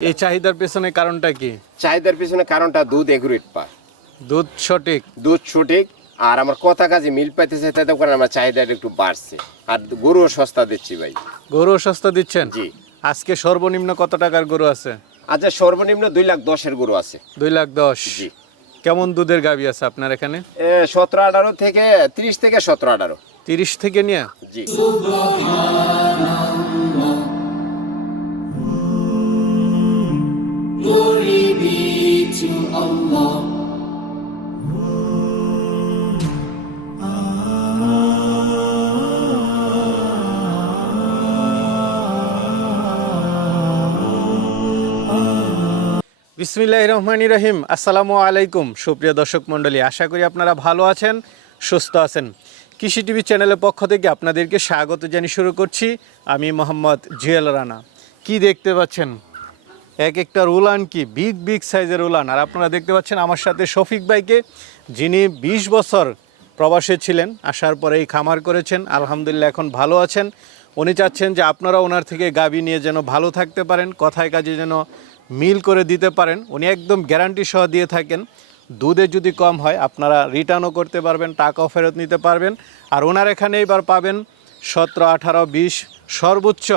এই চাহিদার পেছনে কারণটা কি? চাহিদার পিছনে কারণটা দুধ এগুরেট পায় দুধ সঠিক? দুধ সঠিক আর আমার কথা কাজে মিল পাইতেছে তাতে করে আমার চাহিদাটা একটু বাড়ছে। আর গরুও সস্তা দিচ্ছি ভাই। গরু সস্তা দিচ্ছেন? জি। আজকে সর্বনিম্ন কত টাকার গরু আছে? আচ্ছা সর্বনিম্ন দুই লাখ দশের গরু আছে। দুই লাখ দশ। জি। কেমন দুধের গাবি আছে আপনার এখানে? সতেরো আঠারো থেকে ত্রিশ থেকে সতেরো আঠারো। তিরিশ থেকে নিয়ে? জি। বিসমিল্লাহ রহমানি রহিম। আসসালামু আলাইকুম, সুপ্রিয় দর্শক মণ্ডলী। আশা করি আপনারা ভালো আছেন, সুস্থ আছেন। কৃষি টিভি চ্যানেলের পক্ষ থেকে আপনাদেরকে স্বাগত জানিয়ে শুরু করছি। আমি মোহাম্মদ জুয়েল রানা। কি দেখতে পাচ্ছেন? এক একটা উলান কি? বিগ বিগ সাইজের উলান। আর আপনারা দেখতে পাচ্ছেন আমার সাথে শফিক ভাইকে, যিনি ২০ বছর প্রবাসে ছিলেন, আসার পরে এই খামার করেছেন, আলহামদুলিল্লাহ এখন ভালো আছেন। উনি চাচ্ছেন যে আপনারা ওনার থেকে গাবি নিয়ে যেন ভালো থাকতে পারেন, কথায় কাজে যেন মিল করে দিতে পারেন। উনি একদম গ্যারান্টি সহ দিয়ে থাকেন, দুধে যদি কম হয় আপনারা রিটার্নও করতে পারবেন, টাকাও ফেরত নিতে পারবেন। আর ওনার এখানে এবার পাবেন সতেরো, আঠারো, বিশ সর্বোচ্চ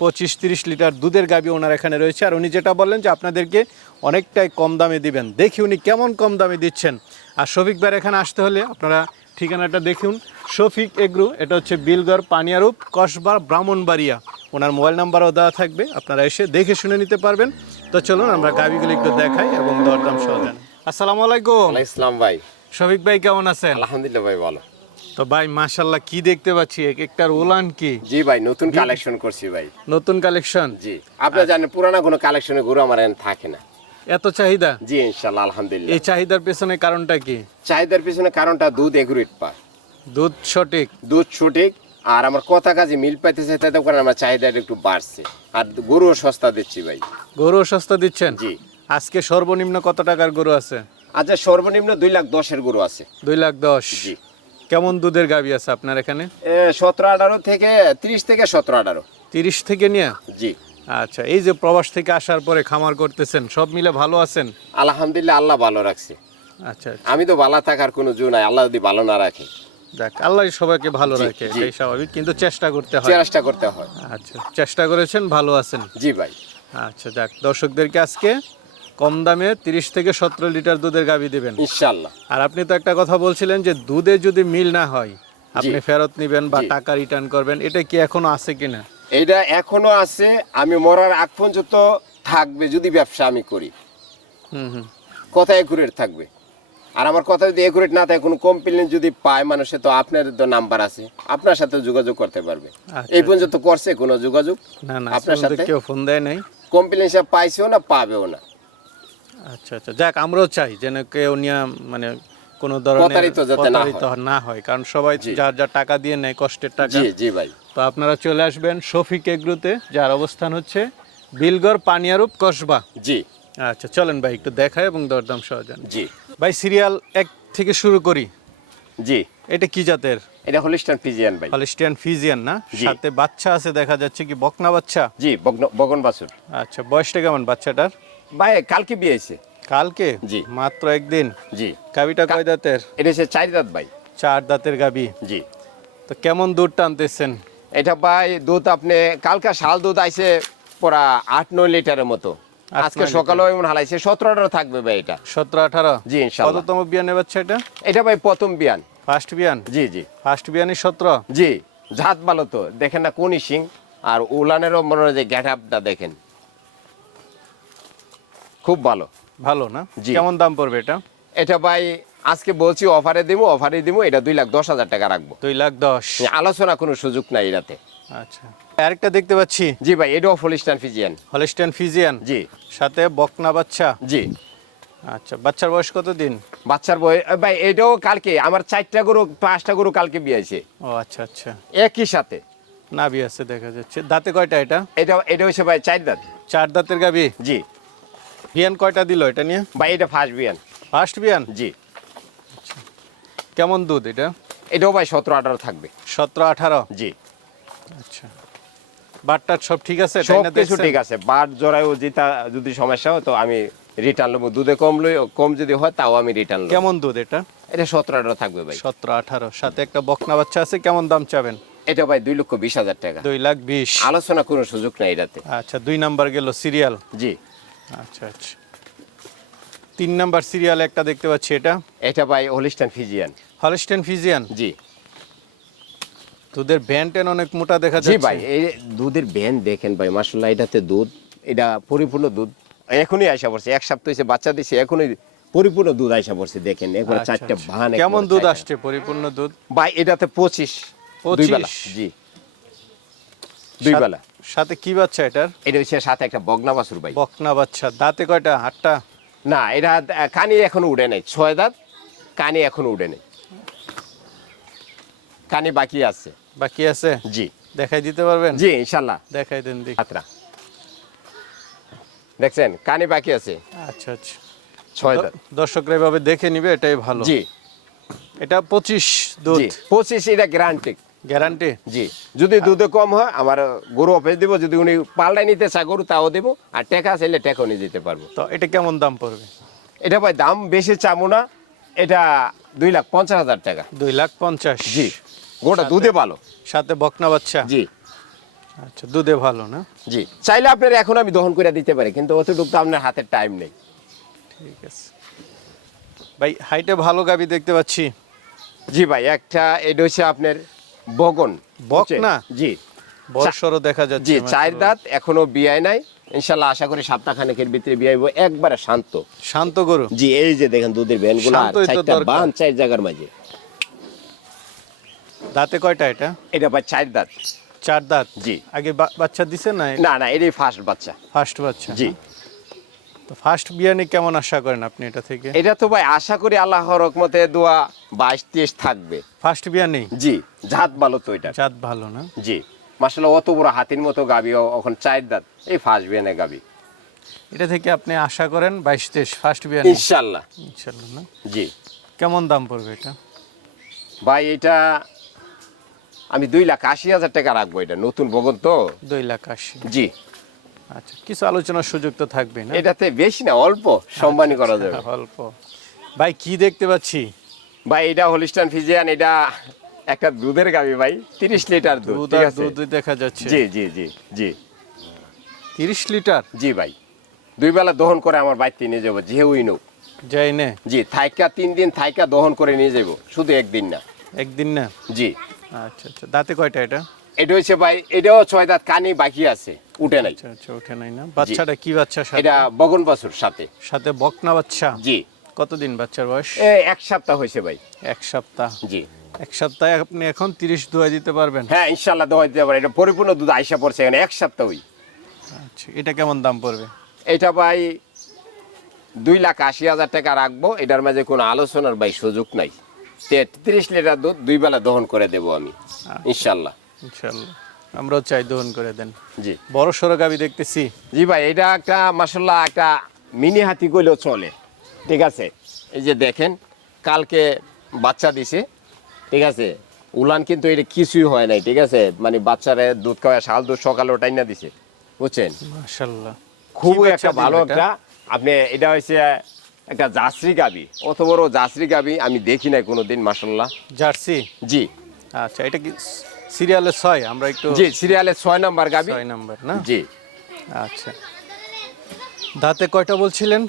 পঁচিশ তিরিশ লিটার দুধের গাবি ওনার এখানে রয়েছে। আর উনি যেটা বললেন যে আপনাদেরকে অনেকটাই কম দামে দিবেন। দেখি উনি কেমন কম দামে দিচ্ছেন। আর শফিক ভাইয়ের এখানে আসতে হলে আপনারা ঠিকানাটা দেখুন। শফিক এগ্রু এটা হচ্ছে বিলগড় পানিয়ারূপ কসবা ব্রাহ্মণবাড়িয়া। ওনার মোবাইল নাম্বারও দেওয়া থাকবে আপনারা এসে দেখে শুনে নিতে পারবেন। তো চলুন আমরা গাবিগুলি একটু দেখাই এবং দরদাম সহ জানাই। আসসালামু আলাইকুম। ইসলাম ভাই। শফিক ভাই কেমন আছেন? আলহামদুলিল্লাহ ভাই ভালো। তো ভাই মাশাল্লাহ কি দেখতে পাচ্ছি? এক একটার উলান কি? জি ভাই নতুন কালেকশন করছি ভাই। নতুন কালেকশন জি। আপনি জানেন পুরানা কোনো কালেকশনে গরু আমার এখানে থাকে না। এত চাহিদা? জি ইনশাল্লাহ আলহামদুলিল্লাহ। এই চাহিদার পেছনে কারণটা কি? চাহিদার পিছনে কারণটা দুধ এগুরেট পায় দুধ সঠিক? দুধ সঠিক আর আমার কথা কাজে মিল পাইতেছে তাতে করে আমার চাহিদাটা একটু বাড়ছে। আর গরুও সস্তা দিচ্ছি ভাই। গরু সস্তা দিচ্ছেন? জি। আজকে সর্বনিম্ন কত টাকার গরু আছে? আচ্ছা সর্বনিম্ন দুই লাখ দশের গরু আছে। দুই লাখ দশ। জি। কেমন দুধের গাবি আছে আপনার এখানে? সতেরো আঠারো থেকে ত্রিশ থেকে সতেরো আঠারো। তিরিশ থেকে নিয়ে? জি। আচ্ছা এই যে প্রবাস থেকে আসার পরে খামার করতেছেন সব মিলে ভালো আছেন? আলহামদুলিল্লাহ আল্লাহ ভালো রাখছে। আচ্ছা আমি তো ভালো থাকার কোনো জো নাই আল্লাহ যদি ভালো না রাখে। দেখ আল্লাহ সবাইকে ভালো রাখে। এটাই স্বাভাবিক কিন্তু চেষ্টা করতে হয়। চেষ্টা করতে হয়। আচ্ছা চেষ্টা করেছেন ভালো আছেন। জি ভাই। আচ্ছা যাক দর্শকদেরকে আজকে কম দামে তিরিশ থেকে সতেরো লিটার দুধের গাবি দেবেন। ইনশাল্লাহ আর আপনি তো একটা কথা বলছিলেন যে দুধে যদি মিল না হয় আপনি ফেরত নেবেন বা টাকা রিটার্ন করবেন এটা কি এখনও আছে কিনা? এইটা এখনও আছে আমি মরার আগ পর্যন্ত থাকবে যদি ব্যবসা আমি করি। হুম হুম। কথা একুরেট থাকবে। আর আমার কথা যদি একুরেট না থাকে কোনো কমপ্লেন যদি পায় মানুষে তো আপনার তো নাম্বার আছে আপনার সাথে যোগাযোগ করতে পারবে। আচ্ছা, এই পর্যন্ত করছে কোনো যোগাযোগ? না না আপনার আপনার সাথে? কেউ ফোন দেয় নাই। কমপ্লেন সে পাইছেও না পাবেও না। আচ্ছা আচ্ছা। যাক আমরাও চাই যেন কেউ নিয়ে মানে কোনো ধরনের প্রতারিত না হয়। কারণ সবাই। যার টাকা দিয়ে নেয় কষ্টের টাকা। জি জি ভাই। তো আপনারা চলে আসবেন শফিক এগ্রুতে যার অবস্থান হচ্ছে বিলগড় পানিয়ারূপ কসবা। জি। আচ্ছা চলেন ভাই একটু দেখায় এবং দরদাম সহ জান। জি। ভাই সিরিয়াল এক থেকে শুরু করি। জি। এটা কি জাতের? এটা হলিস্টান ফিজিয়ান ভাই। হলিস্টিয়ান ফিজিয়ান না? সাথে বাচ্চা আছে দেখা যাচ্ছে কি বকনা বাচ্চা? জি বগন বাছুর। আচ্ছা বয়সটা কেমন বাচ্চাটার? ভাই কালকে বিয়ে হয়েছে। কালকে? জি। মাত্র একদিন? জি। গাবিটা কয় দাঁতের? এটা হচ্ছে চারি দাঁত ভাই। চার দাঁতের গাবি জি। তো কেমন দুধ টানতেছেন? এটা ভাই দুধ আপনি কালকা শাল দুধ আইছে পরা আট নয় লিটারের মতো। আজকে নয় সকালেও এমন হালাইছে সতেরো আঠারো থাকবে ভাই এটা। সতেরো আঠারো? জি। কততম বিয়ানে বাচ্চা এটা? এটা ভাই প্রথম বিয়ান। ফার্স্ট বিয়ান? জি জি। ফার্স্ট বিয়ানই সতেরো? জি জাত ভালো তো। দেখেন না কোন সিং আর উলানেরও মনে হয় যে গ্যাট আপটা দেখেন। খুব ভালো। ভালো না? জি। কেমন দাম পড়বে এটা? এটা ভাই আজকে বলছি অফারে দিব অফারে দিব এটা দুই লাখ দশ হাজার টাকা রাখব। দুই লাখ দশ। আলোচনা কোনো সুযোগ নাই এটাতে। আচ্ছা। আরেকটা দেখতে পাচ্ছি। জি ভাই এটাও ফলিস্টান ফিজিয়ান হলিস্টিয়ান ফিজিয়ান জি। সাথে বকনা বাচ্চা? জি। আচ্ছা বাচ্চার বয়স কত দিন? বাচ্চার এ ভাই এটাও কালকে আমার চারটা গরু পাঁচটা গরু কালকে বিয়েছে ও আচ্ছা আচ্ছা। একই সাথে। নাভি আছে দেখা যাচ্ছে। দাঁতে কয়টা এটা? এটা এটা হচ্ছে ভাই চার দাঁত। চার দাঁতের গাবি জি। বিয়ান কয়টা দিল এটা নিয়ে? ভাই এটা ফার্স্ট বিয়ান। ফার্স্ট বিয়ান? জি। কেমন দুধ এটা? এটাও ভাই সতেরো আঠারো থাকবে। সতেরো আঠারো? জি। আচ্ছা। বাটটার সব ঠিক আছে? সব কিছু ঠিক আছে। বাট জরায়ু যেটা যদি সমস্যা হয় তো আমি রিটার্ন নেব দুধে কম লই কম যদি হয় তাও আমি রিটার্ন নেব কেমন দুধ এটা? এটা সতেরো আঠারো থাকবে ভাই। সতেরো আঠারো। সাথে একটা বকনা বাচ্চা আছে কেমন দাম চাবেন? এটা ভাই দুই লক্ষ বিশ হাজার টাকা। দুই লাখ বিশ। আলোচনা কোনো সুযোগ নাই এটাতে। আচ্ছা দুই নাম্বার গেল সিরিয়াল। জি। আচ্ছা আচ্ছা। তিন নাম্বার সিরিয়াল একটা দেখতে পাচ্ছি এটা। এটা ভাই হোলিস্টান ফিজিয়ান হলস্টেন ফিজিয়ান জি। দুধের ব্যান্ড টেন অনেক মোটা দেখা জি যাচ্ছে। ভাই এই দুধের ব্যান দেখেন ভাই মাসাল্লাহ এটাতে দুধ এটা পরিপূর্ণ দুধ। এখনই আইসা পড়ছে এক সপ্তাহ হয়েছে বাচ্চা দিছে এখনই পরিপূর্ণ দুধ আইসা পড়ছে দেখেন এখন আচ্ছা, চারটে আচ্ছা। ভান কেমন দুধ আসছে পরিপূর্ণ দুধ? ভাই এটাতে পঁচিশ 25? জি। দুই বেলা। সাথে কি বাচ্চা এটার? এটা হচ্ছে সাথে একটা বগনা বাছুর ভাই। বকনা বাচ্চা। দাঁতে কয়টা? আটটা? না এটা কানি এখনও উড়ে নাই। ছয় দাঁত কানি এখনও উড়ে নাই। কানি বাকি আছে। বাকি আছে? জি। দেখাই দিতে পারবেন? জি ইনশাল্লাহ। দেখাই দেন দেখি। হাতরা। দেখছেন কানি বাকি আছে। আচ্ছা আচ্ছা। ছয় দাঁত। দর্শকরা এভাবে দেখে নিবে এটাই ভালো। জি। এটা পঁচিশ দুধ। পঁচিশ এটা গ্যারান্টি গ্যারান্টি? জি। যদি দুধে কম হয় আমার গরু অফিস দিব যদি উনি পাল্টাই নিতে চায় গরু তাও দেবো আর টেকা চাইলে টেকাও নিয়ে যেতে পারব। তো এটা কেমন দাম পড়বে? এটা ভাই দাম বেশি চাবো না এটা দুই লাখ পঞ্চাশ হাজার টাকা। দুই লাখ পঞ্চাশ। জি গোটা দুধে ভালো। সাথে বকনা বাচ্চা? জি। আচ্ছা দুধে ভালো না? জি চাইলে আপনার এখন আমি দহন করে দিতে পারি কিন্তু অতটুকু তো আপনার হাতের টাইম নেই। ঠিক আছে। ভাই হাইটে ভালো গাবি দেখতে পাচ্ছি। জি ভাই একটা এটা হচ্ছে আপনার বগন। বকনা? বুঝছেন? জি। দেখা যাচ্ছে জি চার দাঁত এখনও বিয়ায় নাই। ইনশাল্লাহ আশা করি সপ্তাহখানেকের ভিতরে বিয়াইব একবারে শান্ত। শান্ত গরু। জি এই যে দেখেন দুধের চারটা বান চার জায়গার মাঝে। দাঁতে কয়টা এটা? এটা ভাই চার দাঁত। চার দাঁত? জি। আগে বাচ্চা দিছে না? না না এটাই ফার্স্ট বাচ্চা। ফার্স্ট বাচ্চা। জি। তো ফার্স্ট বিয়ানি কেমন আশা করেন আপনি এটা থেকে? এটা তো ভাই আশা করি আল্লাহর রহমতে দোয়া বাইশ তেইশ থাকবে। ফার্স্ট বিয়ানি জি জাত ভালো তো এটা জাত ভালো না? জি মাসাল্লাহ অত বড় হাতির মতো গাবি এখন চার দাঁত এই ফার্স্ট বিয়ানে গাবি। এটা থেকে আপনি আশা করেন বাইশ তেইশ ফার্স্ট বিয়ানি ইনশাল্লাহ ইনশাল্লাহ না? জি। কেমন দাম পড়বে এটা? ভাই এটা আমি দুই লাখ আশি হাজার টাকা রাখব এটা নতুন বগন তো। দুই লাখ আশি। জি। আচ্ছা কিছু আলোচনার সুযোগ তো থাকবে না? এটাতে বেশি না অল্প সম্মানই করা যাবে। অল্প। ভাই কি দেখতে পাচ্ছি? ভাই এটা হলিস্টান ফিজিয়ান এটা একটা দুধের গাবি ভাই তিরিশ লিটার দুধ দুধ ঠিক আছে? দুধ দেখা যাচ্ছে। জি জি জি জি। তিরিশ লিটার? জি ভাই। দুই বেলা দহন করে আমার বাড়িতে নিয়ে যাব যেহুই নৌ যাই নে। জি থাইকা তিন দিন থাইকা দহন করে নিয়ে যাব শুধু একদিন না। একদিন না? জি। আচ্ছা আচ্ছা দাঁতে কয়টা এটা? এটা হচ্ছে ভাই এটাও ছয় দাঁত কানি বাকি আছে উঠে নাই। আচ্ছা আচ্ছা ওঠে নাই না? বাচ্চাটা কি বাচ্চা সাথে? এটা বগন বাছুর সাথে। সাথে বকনা বাচ্চা? জি। কতদিন বাচ্চার বয়স? এক সপ্তাহ হয়েছে ভাই। এক সপ্তাহ? জি। এক সপ্তাহে আপনি এখন তিরিশ দুয়াই দিতে পারবেন? হ্যাঁ ইনশাল্লাহ দোয়া দিতে পারে এটা পরিপূর্ণ দুধ আইসা পড়ছে এখানে এক সপ্তাহই। আচ্ছা এটা কেমন দাম পড়বে? এটা ভাই দুই লাখ আশি হাজার টাকা রাখব। এটার মাঝে কোনো আলোচনার ভাই সুযোগ নাই। তেত্রিশ লিটার দুধ দুই বেলা দহন করে দেবো আমি ইনশাল্লাহ। ইনশাল্লাহ আমরাও চাই দহন করে দেন। জি। বড় সড়ো গাবি দেখতেছি। জি ভাই এটা একটা মাসাল্লাহ একটা মিনি হাতি চলে। ঠিক আছে? এই যে দেখেন কালকে বাচ্চা দিছে। ঠিক আছে? উলান কিন্তু এটা কিছুই হয় নাই ঠিক আছে? মানে বাচ্চারে দুধ খাওয়া শাল দুধ সকালে ওটাই না দিছে। বুঝছেন? মাশাল্লাহ খুব একটা ভালো একটা আপনি এটা হচ্ছে একটা জাসরি গাবি। অত বড় জাসরি গাবি আমি দেখি নাই কোনোদিন মাসাল্লাহ জার্সি? জি। আচ্ছা এটা কি সিরিয়ালে ছয় আমরা একটু জি ছয় নম্বর গাবি। ছয় নাম্বার না? জি। আচ্ছা। দাঁতে কয়টা বলছিলেন?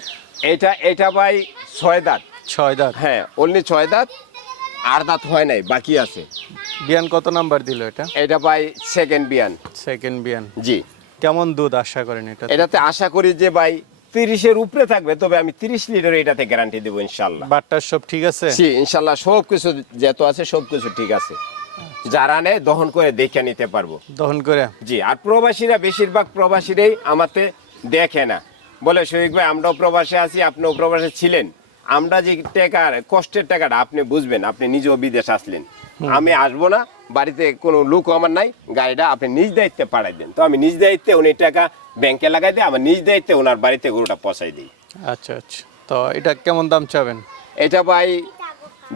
এটা এটা ভাই ছয় দাঁত। ছয় দাঁত। হ্যাঁ অনলি ছয় দাঁত আর দাঁত হয় নাই বাকি আছে। বিয়ান কত নাম্বার দিল এটা? এটা ভাই সেকেন্ড বিয়ান। সেকেন্ড বিয়ান। জি। কেমন দুধ আশা করেন এটা? এটাতে আশা করি যে ভাই তিরিশের উপরে থাকবে তবে আমি তিরিশ লিটার এটাতে গ্যারান্টি দেবো ইনশাল্লাহ। বাটটার সব ঠিক আছে? জি ইনশাল্লাহ সব কিছু যত আছে সব কিছু ঠিক আছে। যারা নেয় দহন করে দেখে নিতে পারব। দহন করে? জি আর প্রবাসীরা বেশিরভাগ প্রবাসীরাই আমাতে দেখে না। বলে শহীদ ভাই আমরাও প্রবাসে আছি আপনিও প্রবাসে ছিলেন। আমরা যে টাকার কষ্টের টাকাটা আপনি বুঝবেন আপনি নিজেও বিদেশ আসলেন। আমি আসব না বাড়িতে কোনো লোক আমার নাই গাড়িটা আপনি নিজ দায়িত্বে পাঠাই দেন। তো আমি নিজ দায়িত্বে উনি টাকা ব্যাংকে লাগাই দিই আমার নিজ দায়িত্বে ওনার বাড়িতে গরুটা পচাই দিই। আচ্ছা আচ্ছা। তো এটা কেমন দাম চাবেন? এটা ভাই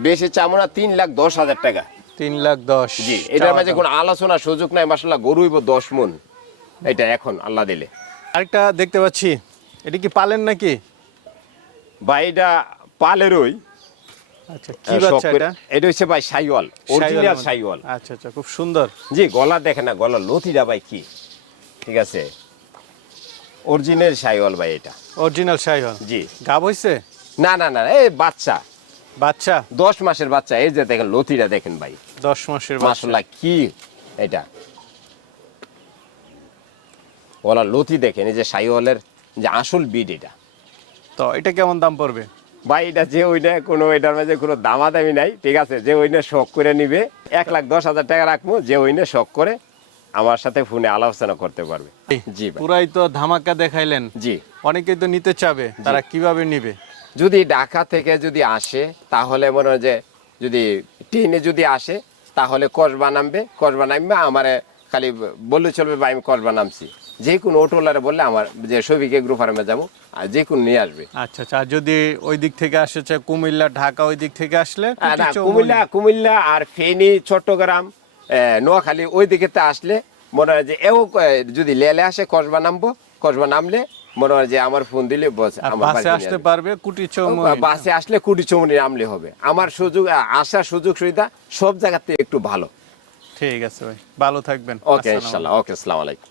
বেশি চামো না তিন লাখ দশ হাজার টাকা। তিন লাখ দশ জি এটার মাঝে কোনো আলোচনা সুযোগ নাই মাসাল্লাহ গরুইব দশ মন। এটা এখন আল্লাহ দিলে। আরেকটা দেখতে পাচ্ছি এটা কি পালেন নাকি? ভাই এটা পালেরই। আচ্ছা কি বাচ্চা এটা? এটা হচ্ছে ভাই সাইওয়াল অরিজিনাল সাইওয়াল মানে। আচ্ছা আচ্ছা খুব সুন্দর। জি গলা দেখে না গলা লতিটা ভাই কি? ঠিক আছে। অরিজিনাল সাইওয়াল ভাই এটা। অরিজিনাল শাহিওয়াল জি। গাব হইছে? না না না এই বাচ্চা। বাচ্চা? দশ মাসের বাচ্চা। এই যে দেখেন লতিটা দেখেন ভাই। দশ মাসের মাসাল্লাহ কি এটা? ওলা লতি দেখেন এই যে সাইওয়ালের যে আসল বিড এটা। তো এটা কেমন দাম পড়বে? ভাই এটা যে ওইটা কোনো এটার মাঝে কোনো দামাদামি নাই ঠিক আছে? যে ওইনে শখ করে নিবে এক লাখ দশ হাজার টাকা রাখব যে ওইনে শখ করে আমার সাথে ফোনে আলোচনা করতে পারবে। জি পুরাই তো ধামাকা দেখাইলেন। জি। অনেকেই তো নিতে চাবে তারা কীভাবে নিবে? যদি ঢাকা থেকে যদি আসে তাহলে মনে হয় যে যদি ট্রেনে যদি আসে তাহলে কসবা নামবে কসবা নামবে আমার খালি বললে চলবে বা আমি কসবা নামছি যে কোনো অটোলারে বললে আমার যে সবিকে গ্রুপ ফার্মে যাব আর যে কোনো নিয়ে আসবে আচ্ছা আচ্ছা যদি ওই দিক থেকে আসে কুমিল্লা ঢাকা ওই দিক থেকে আসলে। কুমিল্লা কুমিল্লা আর ফেনী চট্টগ্রাম নোয়াখালী ওই দিকে আসলে মনে হয় যে এও এ, যদি লেলে আসে কসবা নামবো কসবা নামলে মনে হয় যে আমার ফোন দিলে বস আমার বাসে আসতে পারবে কুটি চৌমনি বাসে আসলে কুটি চৌমনি নামলে হবে। আমার সুযোগ আসার সুযোগ সুবিধা সব জায়গাতে একটু ভালো। ঠিক আছে ভাই ভালো থাকবেন। ওকে ইনশাল্লাহ ওকে আসসালামু আলাইকুম।